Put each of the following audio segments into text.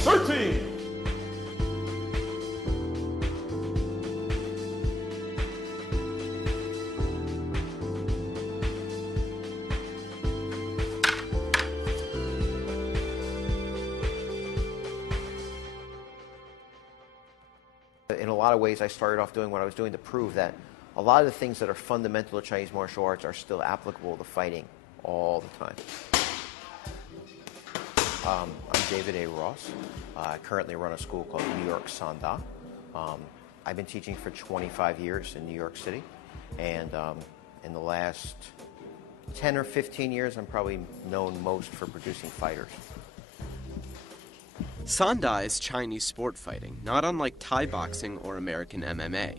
13. In a lot of ways, I started off doing what I was doing to prove that a lot of the things that are fundamental to Chinese martial arts are still applicable to fighting all the time. I'm David A. Ross. I currently run a school called New York Sanda. I've been teaching for 25 years in New York City, and in the last 10 or 15 years, I'm probably known most for producing fighters. Sanda is Chinese sport fighting, not unlike Thai boxing or American MMA.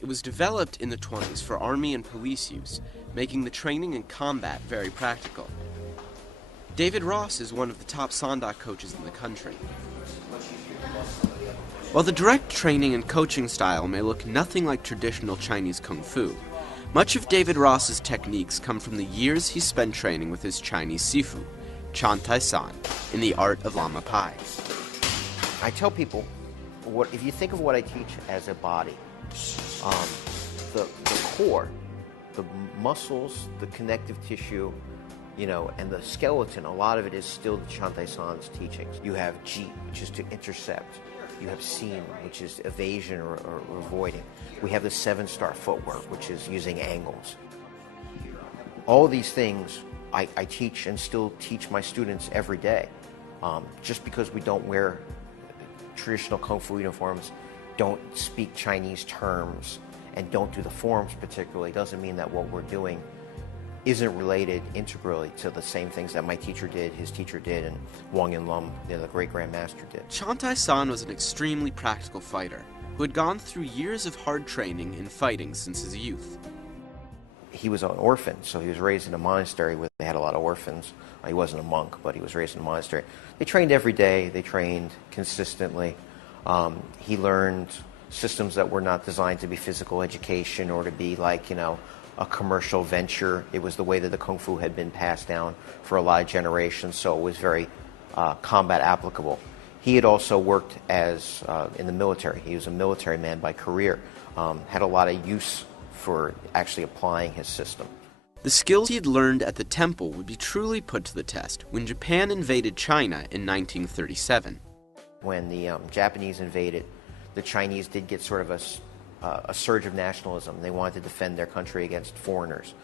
It was developed in the 20s for army and police use, making the training and combat very practical. David Ross is one of the top Sanda coaches in the country. While the direct training and coaching style may look nothing like traditional Chinese kung fu, much of David Ross's techniques come from the years he spent training with his Chinese Sifu, Chan Tai San, in the art of Lama Pai. I tell people, if you think of what I teach as a body, the core, the muscles, the connective tissue, and the skeleton, a lot of it is still the Chan Tai San's teachings. You have Ji, which is to intercept. You have Sin, which is evasion or avoiding. We have the 7-star footwork, which is using angles. All these things I teach and still teach my students every day. Just because we don't wear traditional Kung Fu uniforms, don't speak Chinese terms, and don't do the forms particularly, doesn't mean that what we're doing isn't related integrally to the same things that my teacher did, his teacher did, and Wang Yunlum, the great grandmaster, did. Chan Tai San was an extremely practical fighter who had gone through years of hard training in fighting since his youth. He was an orphan, so he was raised in a monastery where they had a lot of orphans. He wasn't a monk, but he was raised in a monastery. They trained every day. They trained consistently. He learned systems that were not designed to be physical education or to be like, a commercial venture. It was the way that the Kung Fu had been passed down for a lot of generations, so it was very combat applicable. He had also worked as in the military. He was a military man by career, had a lot of use for actually applying his system. The skills he had learned at the temple would be truly put to the test when Japan invaded China in 1937. When the Japanese invaded, the Chinese did get sort of a surge of nationalism. They wanted to defend their country against foreigners.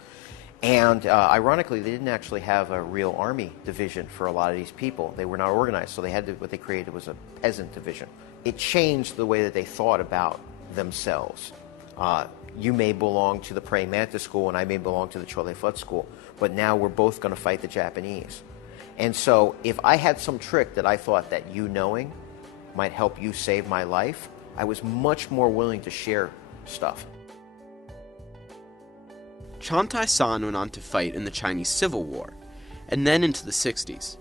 And ironically, they didn't actually have a real army division for a lot of these people. They were not organized, so they had what they created was a peasant division. It changed the way that they thought about themselves. You may belong to the praying mantis school and I may belong to the Chole Phut school, but now we're both going to fight the Japanese. And so if I had some trick that I thought that you knowing might help you save my life, I was much more willing to share stuff. Chan Tai San went on to fight in the Chinese Civil War, and then into the 60s.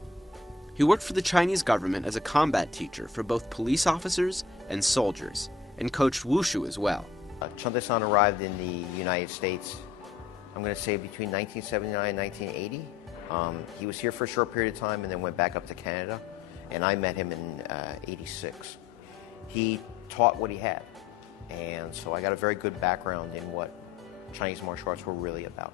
He worked for the Chinese government as a combat teacher for both police officers and soldiers, and coached wushu as well. Chan Tai San arrived in the United States, I'm going to say between 1979 and 1980. He was here for a short period of time and then went back up to Canada, and I met him in 86. He taught what he had, and so I got a very good background in what Chinese martial arts were really about.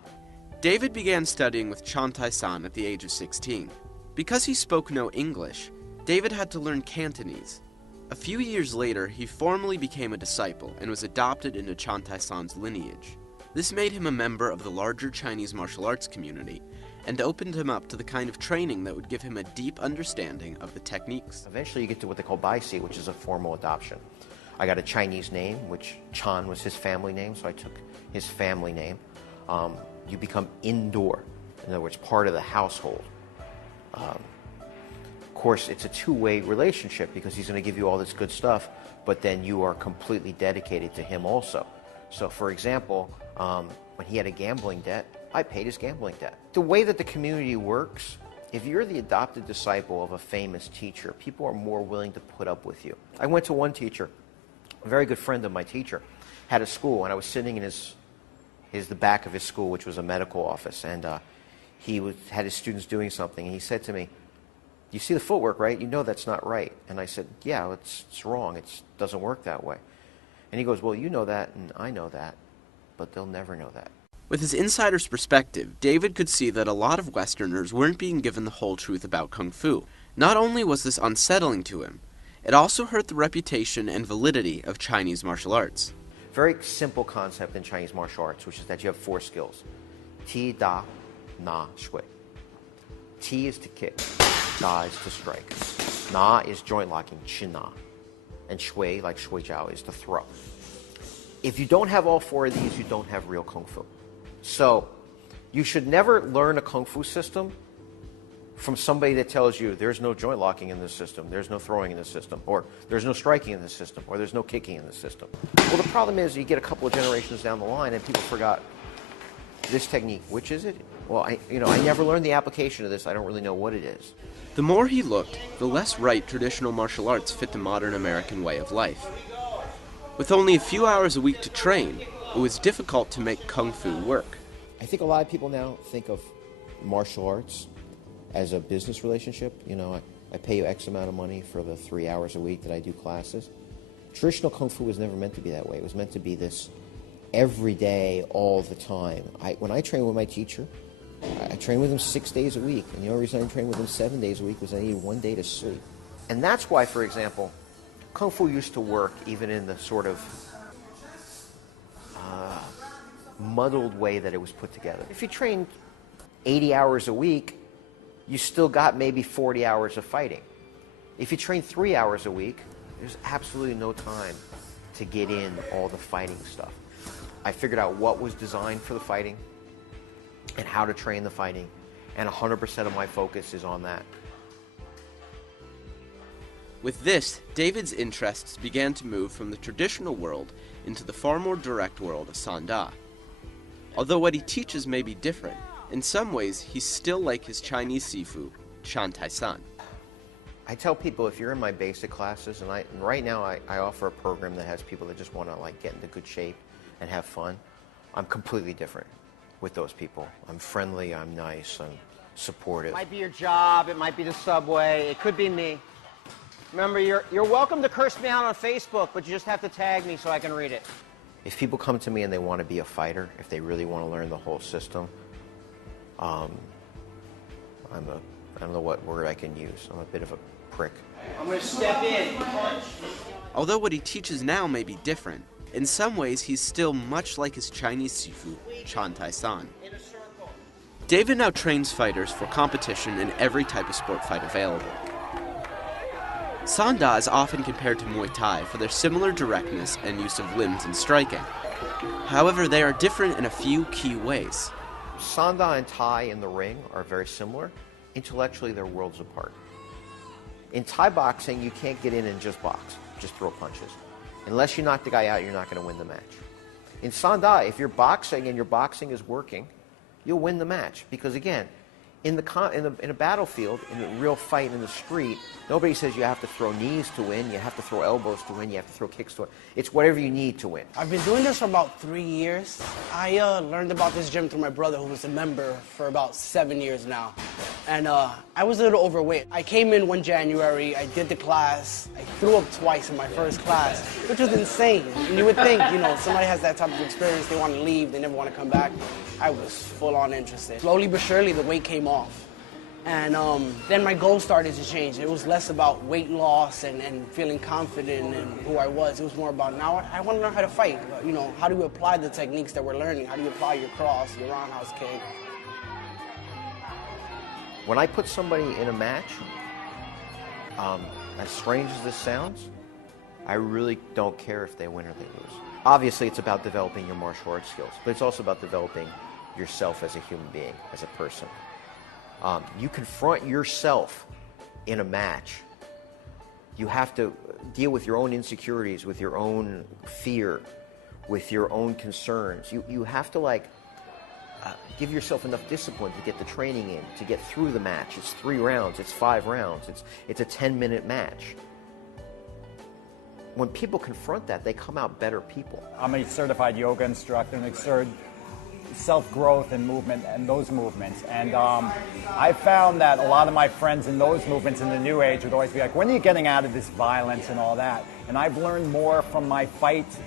David began studying with Chan Tai San at the age of 16. Because he spoke no English, David had to learn Cantonese. A few years later, he formally became a disciple and was adopted into Chan Tai San's lineage. This made him a member of the larger Chinese martial arts community and opened him up to the kind of training that would give him a deep understanding of the techniques. Eventually you get to what they call Baisi, which is a formal adoption. I got a Chinese name, which Chan was his family name, so I took his family name. You become indoor, in other words, part of the household. Of course, it's a two-way relationship because he's going to give you all this good stuff, but then you are completely dedicated to him also. So, for example, when he had a gambling debt, I paid his gambling debt. The way that the community works, if you're the adopted disciple of a famous teacher, people are more willing to put up with you. I went to one teacher, a very good friend of my teacher, had a school, and I was sitting in the back of his school, which was a medical office, and he had his students doing something, and he said to me, you see the footwork, right? You know that's not right. And I said, yeah, it's wrong. It doesn't work that way. And he goes, well, you know that, and I know that, but they'll never know that. With his insider's perspective, David could see that a lot of Westerners weren't being given the whole truth about Kung Fu. Not only was this unsettling to him, it also hurt the reputation and validity of Chinese martial arts. Very simple concept in Chinese martial arts, which is that you have 4 skills. Ti, Da, Na, Shui. Ti is to kick. Da is to strike. Na is joint locking, Qi Na. And Shui, like Swai Jiao, is to throw. If you don't have all 4 of these, you don't have real Kung Fu. So you should never learn a Kung Fu system from somebody that tells you there's no joint locking in this system, there's no throwing in this system, or there's no striking in this system, or there's no kicking in this system. Well, the problem is you get a couple of generations down the line and people forgot this technique. Which is it? Well, I never learned the application of this. I don't really know what it is. The more he looked, the less right traditional martial arts fit the modern American way of life. With only a few hours a week to train, it was difficult to make Kung Fu work. I think a lot of people now think of martial arts as a business relationship. I pay you X amount of money for the 3 hours a week that I do classes. Traditional Kung Fu was never meant to be that way. It was meant to be this every day, all the time. When I trained with my teacher, I trained with him 6 days a week, and the only reason I trained with him 7 days a week was I needed 1 day to sleep. And that's why, for example, Kung Fu used to work even in the sort of muddled way that it was put together. If you trained 80 hours a week, you still got maybe 40 hours of fighting. If you train 3 hours a week, there's absolutely no time to get in all the fighting stuff. I figured out what was designed for the fighting and how to train the fighting, and 100% of my focus is on that. With this, David's interests began to move from the traditional world into the far more direct world of Sanda. Although what he teaches may be different, in some ways he's still like his Chinese Sifu, Chan Tai San. I tell people, if you're in my basic classes, and right now I offer a program that has people that just want to get into good shape and have fun, I'm completely different with those people. I'm friendly, I'm nice, I'm supportive. It might be your job, it might be the subway, it could be me. Remember, you're welcome to curse me out on Facebook, but you just have to tag me so I can read it. If people come to me and they want to be a fighter, if they really want to learn the whole system, I don't know what word I can use. I'm a bit of a prick. I'm going to step in, punch. Although what he teaches now may be different, in some ways he's still much like his Chinese Sifu, Chan Tai San. David now trains fighters for competition in every type of sport fight available. Sanda is often compared to Muay Thai for their similar directness and use of limbs in striking. However, they are different in a few key ways. Sanda and Thai in the ring are very similar. Intellectually, they're worlds apart. In Thai boxing, you can't get in and just box, just throw punches. Unless you knock the guy out, you're not going to win the match. In Sanda, if you're boxing and your boxing is working, you'll win the match. Because again, in a battlefield, in a real fight in the street, nobody says you have to throw knees to win, you have to throw elbows to win, you have to throw kicks to win. It's whatever you need to win. I've been doing this for about 3 years. I learned about this gym through my brother, who was a member for about 7 years now. And I was a little overweight. I came in one January, I did the class, I threw up twice in my first class, which was insane. And you would think, somebody has that type of experience, they want to leave, they never want to come back. I was full on interested. Slowly but surely, the weight came off. And then my goal started to change. It was less about weight loss and feeling confident in who I was. It was more about, now I want to learn how to fight. How do you apply the techniques that we're learning? How do you apply your cross, your roundhouse kick? When I put somebody in a match, as strange as this sounds, I really don't care if they win or they lose. Obviously, it's about developing your martial arts skills, but it's also about developing yourself as a human being, as a person. You confront yourself in a match. You have to deal with your own insecurities, with your own fear, with your own concerns. You have to give yourself enough discipline to get the training in, to get through the match. It's 3 rounds, it's 5 rounds, it's a 10-minute match. When people confront that, they come out better people. I'm a certified yoga instructor and self-growth and movement and those movements. And I found that a lot of my friends in those movements in the New Age would always be like, when are you getting out of this violence and all that? And I've learned more from my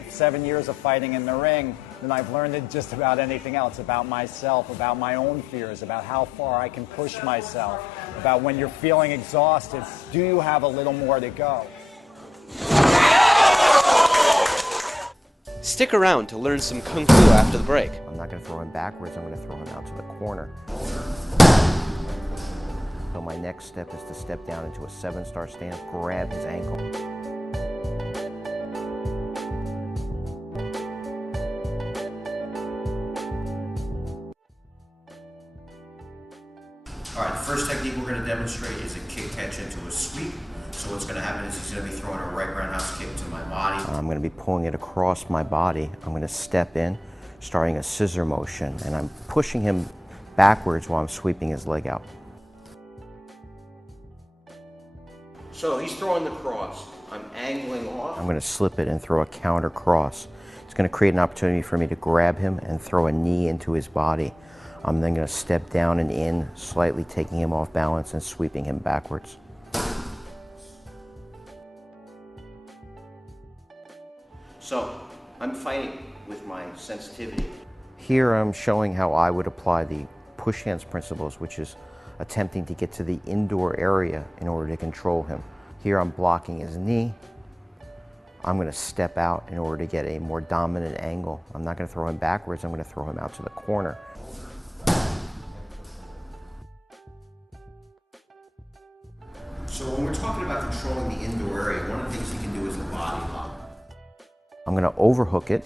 7 years of fighting in the ring than I've learned in just about anything else, about myself, about my own fears, about how far I can push myself, about when you're feeling exhausted, do you have a little more to go? Stick around to learn some Kung Fu after the break. I'm not going to throw him backwards, I'm going to throw him out to the corner. So my next step is to step down into a 7-star stance, grab his ankle. All right, the first technique we're going to demonstrate is a kick catch into a sweep. So what's going to happen is he's going to be throwing a right roundhouse kick to my body. I'm going to be pulling it across my body. I'm going to step in, starting a scissor motion, and I'm pushing him backwards while I'm sweeping his leg out. So he's throwing the cross. I'm angling off. I'm going to slip it and throw a counter cross. It's going to create an opportunity for me to grab him and throw a knee into his body. I'm then going to step down and in, slightly taking him off balance and sweeping him backwards. So I'm fighting with my sensitivity. Here I'm showing how I would apply the push hands principles, which is attempting to get to the indoor area in order to control him. Here I'm blocking his knee. I'm going to step out in order to get a more dominant angle. I'm not going to throw him backwards, I'm going to throw him out to the corner. So when we're talking about controlling the indoor area, one of the things you can do is the body lock. I'm going to overhook it,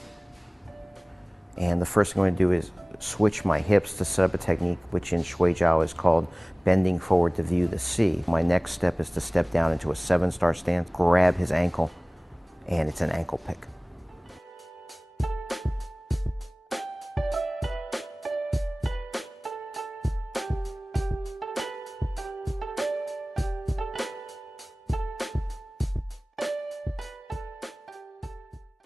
and the first thing I'm going to do is switch my hips to set up a technique which in Swai Jiao is called bending forward to view the sea. My next step is to step down into a 7-star stance, grab his ankle, and it's an ankle pick.